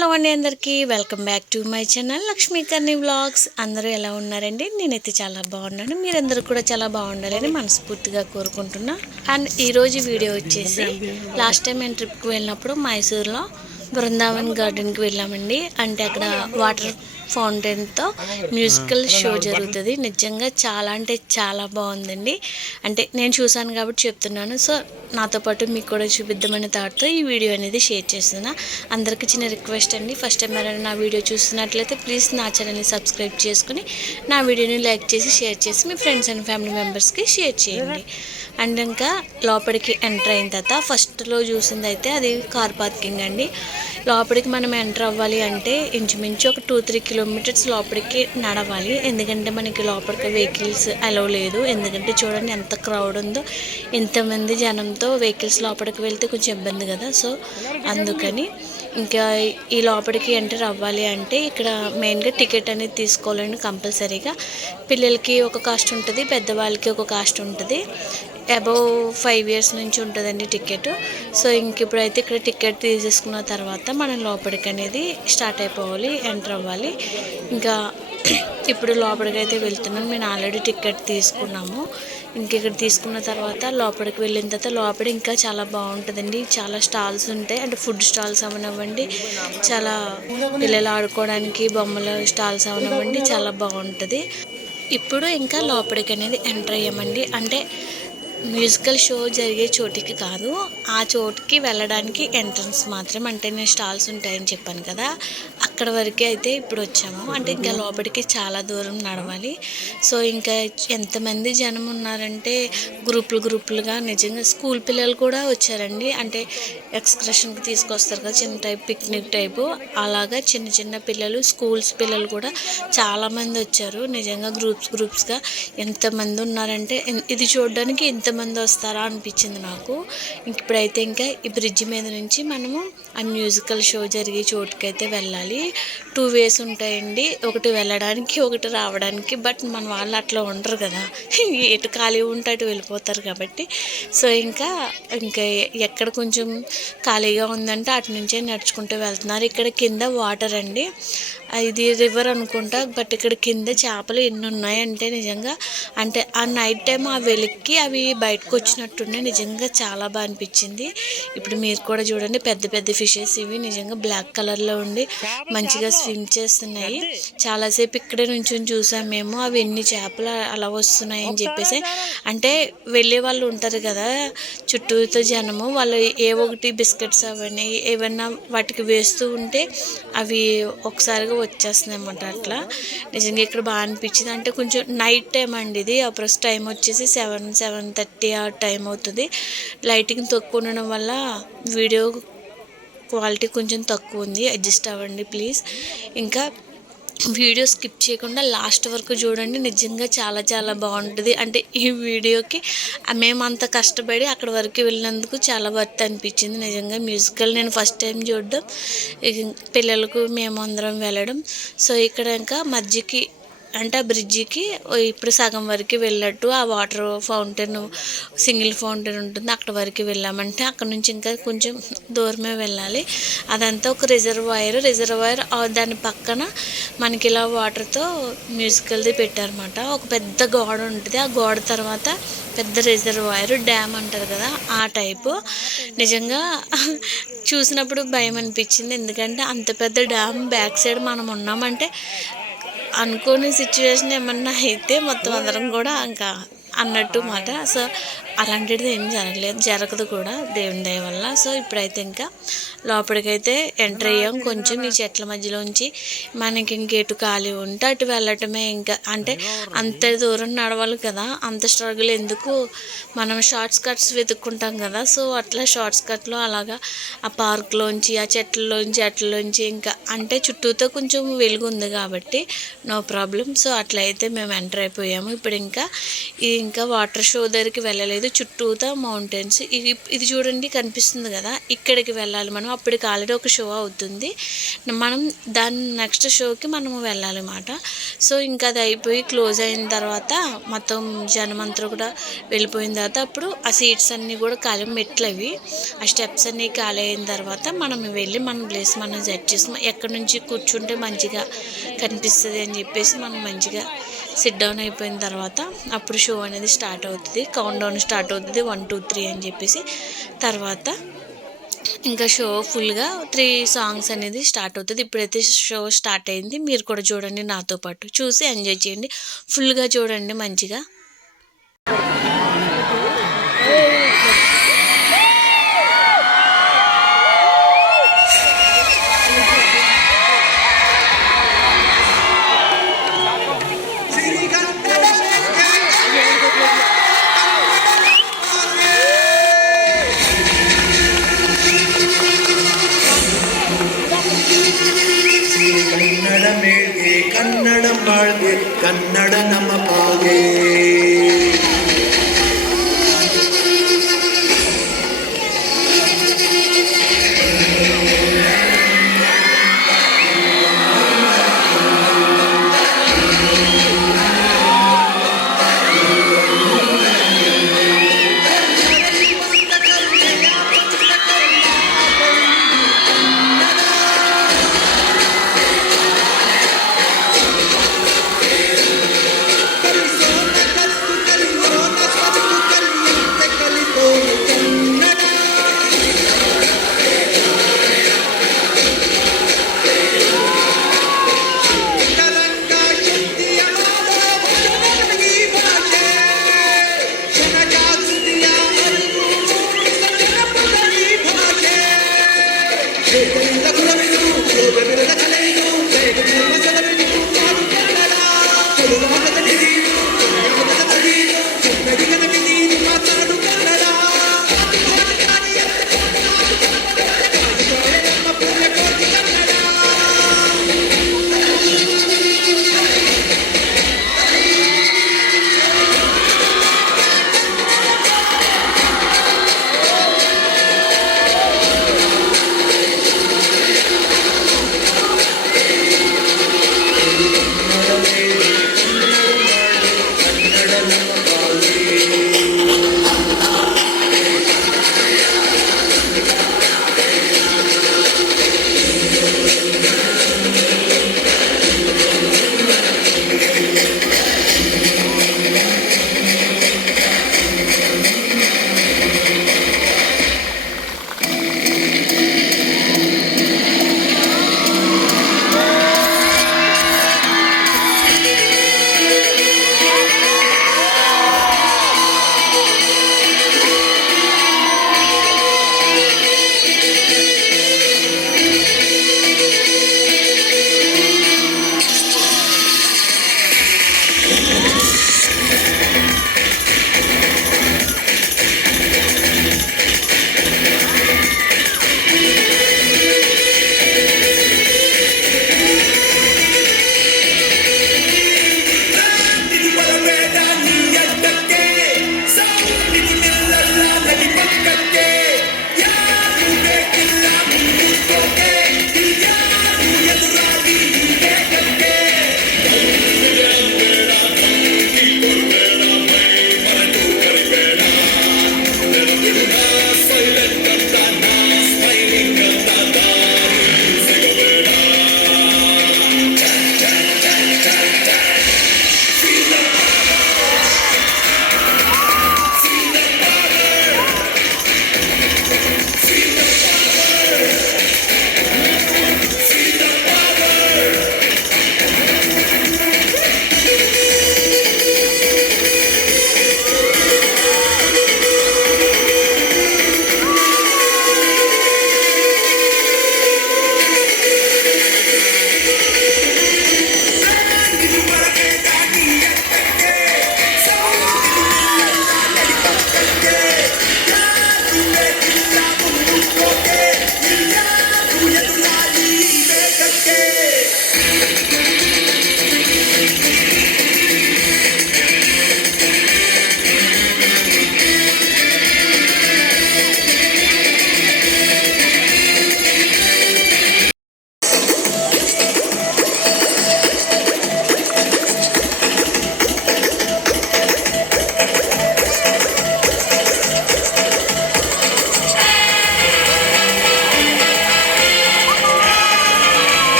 Hello అండి అందరికీ welcome back to my channel Lakshmikarni vlogs. అందరూ ఎలా ఉన్నారండి? నేనైతే చాలా బాగున్నాను. మీరందరూ కూడా చాలా బాగుండాలని మనస్ఫూర్తిగా కోరుకుంటున్నా. అండ్ ఈరోజు వీడియో వచ్చేసి లాస్ట్ టైం నేను ట్రిప్కి వెళ్ళినప్పుడు మైసూర్లో బృందావన్ గార్డెన్కి వెళ్ళామండి. అంటే అక్కడ వాటర్ ఫౌంటైన్తో మ్యూజికల్ షో జరుగుతుంది. నిజంగా చాలా అంటే చాలా బాగుందండి. అంటే నేను చూసాను కాబట్టి చెప్తున్నాను. సో నాతో పాటు మీకు కూడా చూపిద్దామనే థాట్తో ఈ వీడియో అనేది షేర్ చేస్తున్నా. అందరికీ చిన్న రిక్వెస్ట్ అండి, ఫస్ట్ టైం ఎవరైనా నా వీడియో చూస్తున్నట్లయితే ప్లీజ్ నా ఛానల్ని సబ్స్క్రైబ్ చేసుకుని నా వీడియోని లైక్ చేసి షేర్ చేసి మీ ఫ్రెండ్స్ అండ్ ఫ్యామిలీ మెంబర్స్కి షేర్ చేయండి. అండ్ ఇంకా లోపలికి ఎంటర్ అయిన తర్వాత ఫస్ట్లో చూసింది అయితే అది కార్ పార్కింగ్ అండి. లోపలికి మనం ఎంటర్ అవ్వాలి అంటే ఇంచుమించు ఒక 2-3 కిలోమీటర్స్ లోపలికి నడవాలి. ఎందుకంటే మనకి లోపలికి వెహికల్స్ అలౌ లేదు. ఎందుకంటే చూడండి ఎంత క్రౌడ్ ఉందో, ఎంతమంది జనంతో వెహికల్స్ లోపలికి వెళ్తే కొంచెం ఇబ్బంది కదా. సో అందుకని ఇంకా ఈ లోపలికి ఎంటర్ అవ్వాలి అంటే ఇక్కడ మెయిన్గా టికెట్ అనేది తీసుకోవాలండి కంపల్సరీగా. పిల్లలకి ఒక కాస్ట్ ఉంటుంది, పెద్దవాళ్ళకి ఒక కాస్ట్ ఉంటుంది. అబౌవ్ 5 years నుంచి ఉంటుందండి టికెట్. సో ఇంక ఇప్పుడైతే ఇక్కడ టికెట్ తీసేసుకున్న తర్వాత మనం లోపలికి అనేది స్టార్ట్ అయిపోవాలి, ఎంటర్ అవ్వాలి. ఇంకా ఇప్పుడు లోపలికి అయితే వెళ్తున్నాం. నేను ఆల్రెడీ టికెట్ తీసుకున్నాము. ఇంక ఇక్కడ తీసుకున్న తర్వాత లోపలికి వెళ్ళిన తర్వాత లోపల ఇంకా చాలా బాగుంటుందండి. చాలా స్టాల్స్ ఉంటాయి, అంటే ఫుడ్ స్టాల్స్ అవనివ్వండి, చాలా పిల్లలు ఆడుకోవడానికి బొమ్మల స్టాల్స్ అవనివ్వండి, చాలా బాగుంటుంది. ఇప్పుడు ఇంకా లోపలికి అనేది ఎంటర్ అయ్యామండి. అంటే మ్యూజికల్ షో జరిగే చోటికి కాదు, ఆ చోటుకి వెళ్ళడానికి ఎంట్రన్స్ మాత్రం. అంటే నేను స్టాల్స్ ఉంటాయని చెప్పాను కదా, అక్కడ వరకే అయితే ఇప్పుడు వచ్చాము. అంటే ఇంకా లోపలికి చాలా దూరం నడవాలి. సో ఇంకా ఎంతమంది జనం ఉన్నారంటే గ్రూపులుగా నిజంగా స్కూల్ పిల్లలు కూడా వచ్చారండి. అంటే ఎక్స్కర్షన్కి తీసుకొస్తారు కదా, చిన్న టైప్ పిక్నిక్ టైపు, అలాగా చిన్న పిల్లలు, స్కూల్స్ పిల్లలు కూడా చాలామంది వచ్చారు. నిజంగా గ్రూప్స్గా ఎంతమంది ఉన్నారంటే ఇది చూడడానికి ఎంతమంది వస్తారా అనిపించింది నాకు. ఇప్పుడైతే ఇంకా ఈ బ్రిడ్జ్ మీద నుంచి మనము ఆ మ్యూజికల్ షో జరిగే చోటుకైతే వెళ్ళాలి. 2 ways ఉంటాయండి, ఒకటి వెళ్ళడానికి ఒకటి రావడానికి. బట్ మన వాళ్ళు అట్లా ఉండరు కదా, ఎటు ఖాళీ ఉంటే అటు వెళ్ళిపోతారు కాబట్టి. సో ఇంకా ఎక్కడ కొంచెం ఖాళీగా ఉందంటే అటు నుంచే నడుచుకుంటూ వెళ్తున్నారు. ఇక్కడ కింద వాటర్ అండి, ఇది రివర్ అనుకుంటా. బట్ ఇక్కడ కింద చేపలు ఎన్ని ఉన్నాయంటే నిజంగా, అంటే ఆ నైట్ టైం ఆ వెలిక్కి అవి బయటకు వచ్చినట్టున్నాయి. నిజంగా చాలా బాగా అనిపించింది. ఇప్పుడు మీరు కూడా చూడండి, పెద్ద ఫిషెస్ ఇవి నిజంగా బ్లాక్ కలర్లో ఉండి మంచిగా స్విమ్ చేస్తున్నాయి. చాలాసేపు ఇక్కడే నుంచి చూసాం మేము, అవి ఎన్ని చేపలు అలా వస్తున్నాయి అని చెప్పేసి. అంటే వెళ్ళే వాళ్ళు ఉంటారు కదా చుట్టూతో జనము, వాళ్ళు ఒకటి బిస్కెట్స్ అవన్నీ ఏమన్నా వాటికి వేస్తూ ఉంటే అవి ఒకసారిగా వచ్చేస్తున్నాయి అన్నమాట. అట్లా నిజంగా ఇక్కడ బాగా అనిపించింది. అంటే కొంచెం నైట్ టైం అండి ఇది. అప్పుడు టైం వచ్చేసి 7-7:30 ఆ టైం అవుతుంది. లైటింగ్ తక్కువ ఉండడం వల్ల వీడియో క్వాలిటీ కొంచెం తక్కువ ఉంది, అడ్జస్ట్ అవ్వండి ప్లీజ్. ఇంకా వీడియో స్కిప్ చేయకుండా లాస్ట్ వరకు చూడండి, నిజంగా చాలా బాగుంటుంది. అంటే ఈ వీడియోకి మేము అంత కష్టపడి అక్కడ వరకు వెళ్ళినందుకు చాలా వర్త్ అనిపించింది నిజంగా. మ్యూజికల్ నేను ఫస్ట్ టైం చూడడం, పిల్లలకు మేము అందరం వెళ్ళడం. సో ఇక్కడ ఇంకా మధ్యకి అంటే ఆ బ్రిడ్జికి ఇప్పుడు సగం వరకు వెళ్ళట్టు, ఆ వాటర్ ఫౌంటైన్ సింగిల్ ఫౌంటైన్ ఉంటుంది, అక్కడ వరకు వెళ్ళామంటే అక్కడ నుంచి ఇంకా కొంచెం దూరమే వెళ్ళాలి. అదంతా ఒక రిజర్వాయర్ దాని పక్కన మనకి ఇలా వాటర్తో మ్యూజికల్ది పెట్టారన్నమాట. ఒక పెద్ద గోడ ఉంటుంది, ఆ గోడ తర్వాత పెద్ద రిజర్వాయర్, డ్యామ్ అంటారు కదా ఆ టైపు. నిజంగా చూసినప్పుడు భయం అనిపించింది, ఎందుకంటే అంత పెద్ద డ్యామ్ బ్యాక్ సైడ్ మనం ఉన్నామంటే అనుకోని సిచ్యువేషన్ ఏమన్నా అయితే మొత్తం అందరం కూడా ఇంకా అన్నట్టు మాట. సో అలాంటిది ఏం జరగదు కూడా దేవుని దయ వల్ల. సో ఇప్పుడైతే ఇంకా లోపలికైతే ఎంటర్ అయ్యాం. కొంచెం ఈ చెట్ల మధ్యలోంచి మనకి ఇంకెటు ఖాళీ ఉంటే అటు వెళ్ళటమే. ఇంకా అంటే అంత దూరం నడవాలి కదా, అంత స్ట్రగుల్ ఎందుకు, మనం షార్ట్స్ కట్స్ వెతుక్కుంటాం కదా. సో అట్లా షార్ట్స్ కట్లో అలాగా ఆ పార్క్లోంచి ఆ చెట్లలోంచి అట్లలోంచి ఇంకా అంటే చుట్టూతో కొంచెం వెలుగు ఉంది కాబట్టి నో ప్రాబ్లం. సో అట్లయితే మేము ఎంటర్ అయిపోయాము. ఇప్పుడు ఇంకా వాటర్ షో దగ్గరికి వెళ్ళలేదు, చుట్టూతా మౌంటైన్స్. ఇది చూడండి కనిపిస్తుంది కదా, ఇక్కడికి వెళ్ళాలి మనం. అప్పటికి ఆల్రెడీ ఒక షో అవుతుంది, మనం దాని నెక్స్ట్ షోకి మనము వెళ్ళాలన్నమాట. సో ఇంకా అది అయిపోయి క్లోజ్ అయిన తర్వాత మొత్తం జనమంతా కూడా వెళ్ళిపోయిన తర్వాత అప్పుడు ఆ సీట్స్ అన్నీ కూడా ఖాళీ, మెట్లు అవి, ఆ స్టెప్స్ అన్నీ ఖాళీ అయిన తర్వాత మనం వెళ్ళి మన ప్లేస్ మనం సెట్ చేసి ఎక్కడి నుంచి కూర్చుంటే మంచిగా కనిపిస్తుంది అని చెప్పేసి మనం మంచిగా సిట్ డౌన్ అయిపోయిన తర్వాత అప్పుడు షో అనేది స్టార్ట్ అవుతుంది. కౌంట్ డౌన్ స్టార్ట్ అవుతుంది 1 2 3 అని చెప్పేసి. తర్వాత ఇంకా షో ఫుల్గా 3 సాంగ్స్ అనేది స్టార్ట్ అవుతుంది. ఇప్పుడైతే షో స్టార్ట్ అయింది, మీరు కూడా చూడండి, నాతో పాటు చూసి ఎంజాయ్ చేయండి, ఫుల్గా చూడండి మంచిగా. ಕನ್ನಡ ಮೇಳ್ಗೆ ಕನ್ನಡ ಬಾಳ್ಗೆ ಕನ್ನಡ ನಮ್ಮ ಪಾಗೆ.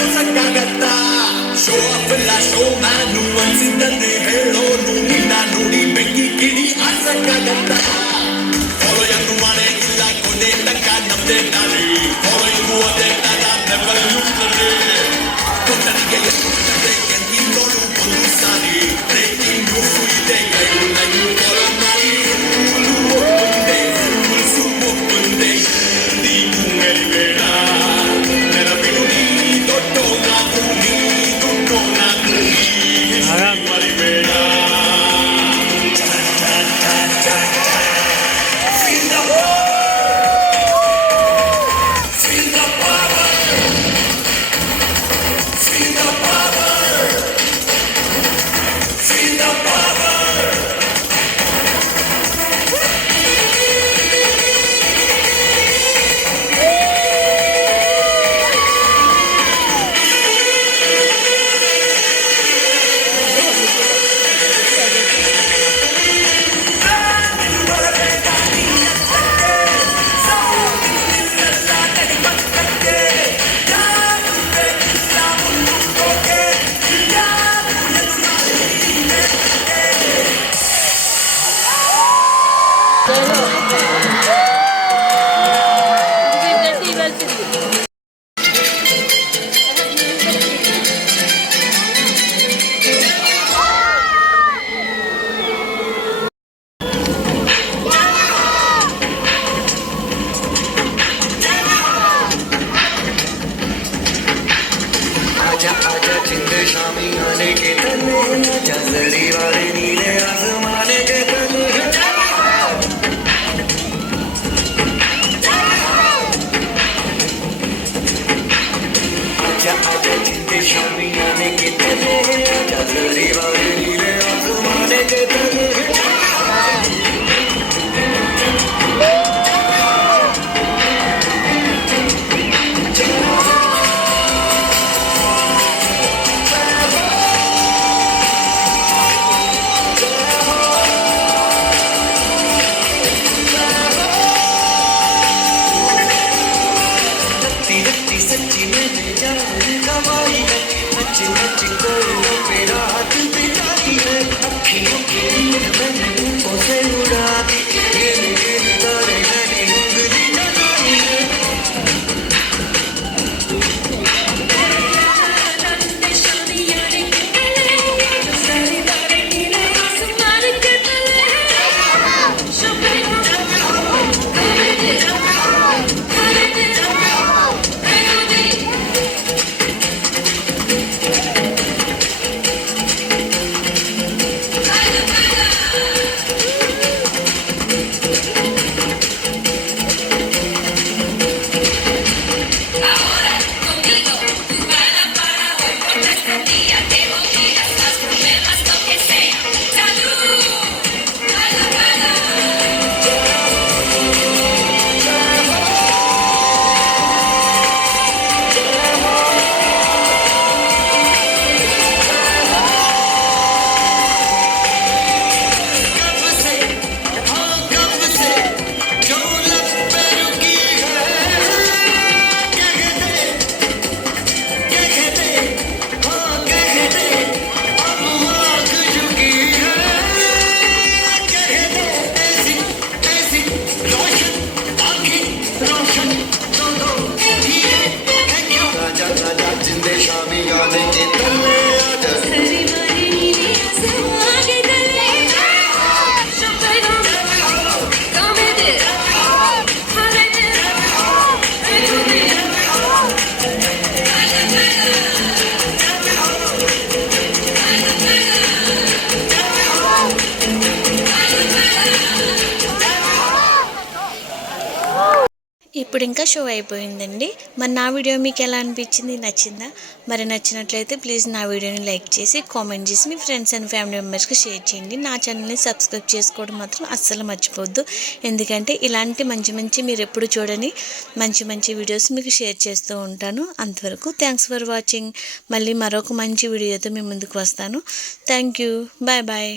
ಅಸಕ್ಕಾಗತ್ತಾ ಶೋ ಆಫ್ ಇಲ್ಲ ಶೋ ಮ್ಯಾನು ಅನ್ಸಿದ್ದನ್ನೇ ಹೇಳೋನು ನಿನ್ನ ನುಡಿ ಬೆಂಕಿ ಕಿಡಿ ಅಸಕ್ಕಾಗತ್ತಾ ಹೊರೆಯನ್ನು ಮನೆಗಿಲ್ಲ ಕೊನೆ ತಕ್ಕ ನಮ್ದೇ ದಾರಿ ಹೊರೆಯುವುದೇ ನನ್ನ ಬೆಂಬಲಿಸುತ್ತದೆ ಕೊಟ್ಟನಿಗೆ ಎಷ್ಟುತ್ತದೆ ಕೆಂದಿದ್ದೋಳು ಒಂದು ಸಾರಿ ಬ್ರೇಕಿಂಗ್ ನ್ಯೂಸ್ ಇದೆ ಕೈಲು ನೈಲು ಫಾಲೋ ಮಾಡಿ ರೂಲು ಒಪ್ಪುಂದೆ ರೂಲ್ಸು ಒಪ್ಪುಂದೆ ನೀನು ಮೆರಿಬೇಡ ನೆನಪಿಡು ನೀ ದೊಡ್ಡೋ ನಾಕು ನೀ ದುಡ್ಡೋ ನಾಕು ನೀ ಮರಿಬೇಡ आजा आजा जिंद शामी आने के तले आजा जरी वाले नीले आसमाने के तले आजा आजा जिंद शामी आने के तले आजा जरी वाले नीले आसमाने के तले सच्ची मैंने जान कमाई है नच नच कोई मेरा हाथ बिताई है अखियों की नींद मैंने तुमको से उड़ा दी गिन गिन तारे मैंने उंगली लगाई है ఇప్పుడు ఇంకా షో అయిపోయిందండి. మరి నా వీడియో మీకు ఎలా అనిపించింది, నచ్చిందా? మరి నచ్చినట్లయితే ప్లీజ్ నా వీడియోని లైక్ చేసి కామెంట్ చేసి మీ ఫ్రెండ్స్ అండ్ ఫ్యామిలీ మెంబర్స్కి షేర్ చేయండి. నా ఛానల్ని సబ్స్క్రైబ్ చేసుకోవడం మాత్రం అస్సలు మర్చిపోవద్దు. ఎందుకంటే ఇలాంటి మంచి మీరు ఎప్పుడు చూడని మంచి వీడియోస్ మీకు షేర్ చేస్తూ ఉంటాను. అంతవరకు థ్యాంక్స్ ఫర్ వాచింగ్. మళ్ళీ మరొక మంచి వీడియోతో మీ ముందుకు వస్తాను. Thank you. Bye bye.